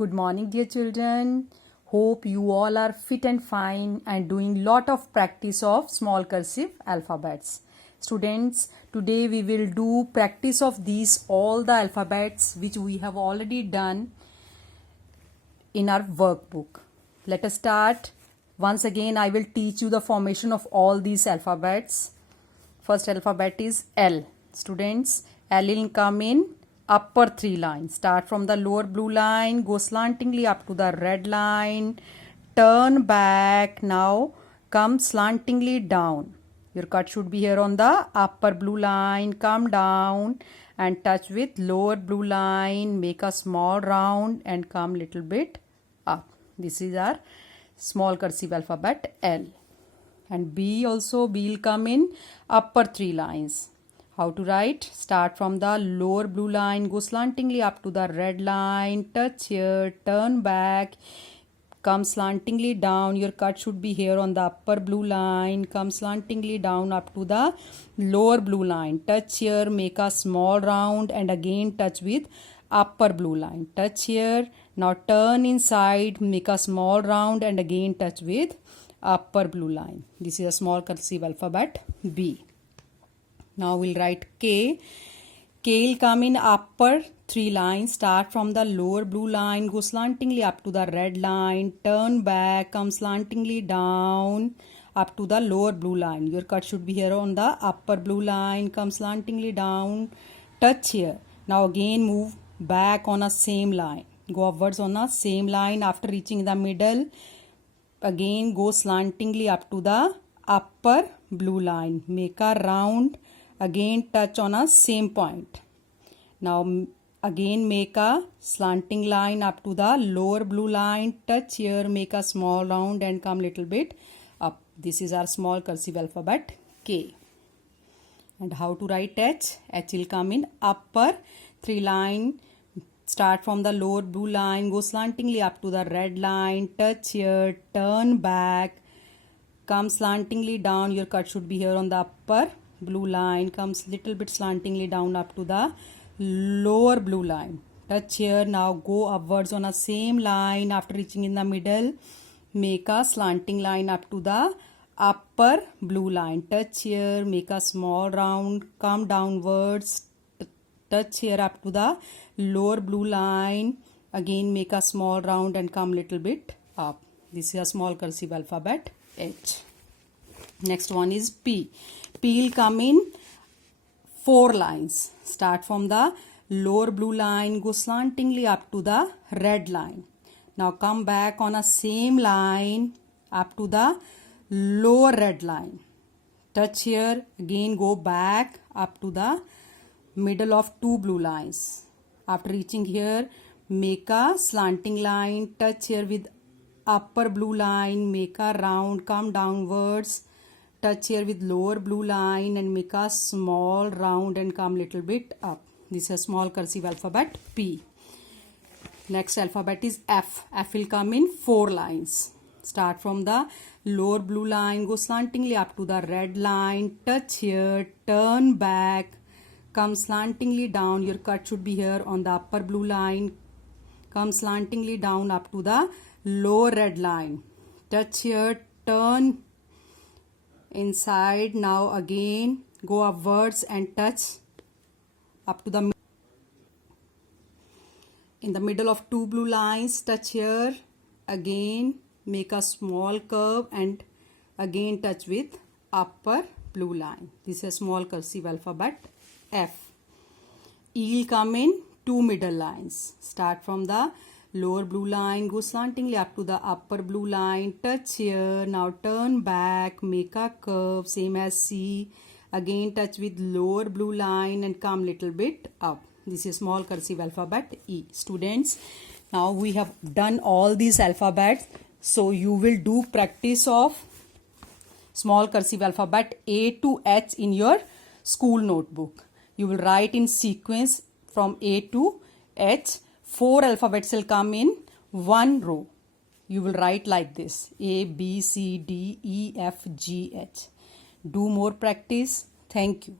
Good morning, dear children. Hope you all are fit and fine and doing lot of practice of small cursive alphabets. Students, today we will do practice of these all the alphabets which we have already done in our workbook. Let us start. Once again, I will teach you the formation of all these alphabets. First alphabet is L. Students, L will come in upper three lines. Start from the lower blue line, go slantingly up to the red line, turn back, now come slantingly down. Your cut should be here on the upper blue line, come down and touch with lower blue line, make a small round and come little bit up. This is our small cursive alphabet L. And B also, B will come in upper three lines. How to write? Start from the lower blue line, go slantingly up to the red line, touch here, turn back, come slantingly down. Your cut should be here on the upper blue line, come slantingly down up to the lower blue line, touch here, make a small round and again touch with upper blue line, touch here, now turn inside, make a small round and again touch with upper blue line. This is a small cursive alphabet B. Now we'll write K. K will come in upper three lines. Start from the lower blue line, go slantingly up to the red line, turn back, come slantingly down up to the lower blue line. Your cut should be here on the upper blue line, come slantingly down, touch here. Now again move back on a same line. Go upwards on a same line. After reaching the middle, again go slantingly up to the upper blue line. Make a round. Again touch on a same point. Now again make a slanting line up to the lower blue line. Touch here, make a small round and come little bit up. This is our small cursive alphabet K. And how to write H? H will come in upper three line. Start from the lower blue line, go slantingly up to the red line. Touch here, turn back, come slantingly down. Your cut should be here on the upper blue line, comes little bit slantingly down up to the lower blue line, touch here, now go upwards on a same line. After reaching in the middle, make a slanting line up to the upper blue line, touch here, make a small round, come downwards, touch here up to the lower blue line, again make a small round and come little bit up. This is a small cursive alphabet H. Next one is P. P will come in four lines. Start from the lower blue line, go slantingly up to the red line. Now come back on a same line up to the lower red line. Touch here, again go back up to the middle of two blue lines. After reaching here, make a slanting line, touch here with upper blue line, make a round, come downwards, touch here with lower blue line and make a small round and come little bit up. This is a small cursive alphabet P. Next alphabet is F. F will come in four lines. Start from the lower blue line, go slantingly up to the red line, touch here, turn back, come slantingly down. Your cut should be here on the upper blue line, come slantingly down up to the lower red line, touch here, turn inside, now again go upwards and touch up to the in the middle of two blue lines, touch here, again make a small curve and again touch with upper blue line. This is a small cursive alphabet F. E will come in two middle lines. Start from the lower blue line, go slantingly up to the upper blue line, touch here, now turn back, make a curve same as C, again touch with lower blue line and come little bit up. This is small cursive alphabet E. Students, now we have done all these alphabets, so you will do practice of small cursive alphabet A to H in your school notebook. You will write in sequence from A to H. Four alphabets will come in one row. You will write like this: A, B, C, D, E, F, G, H. Do more practice. Thank you.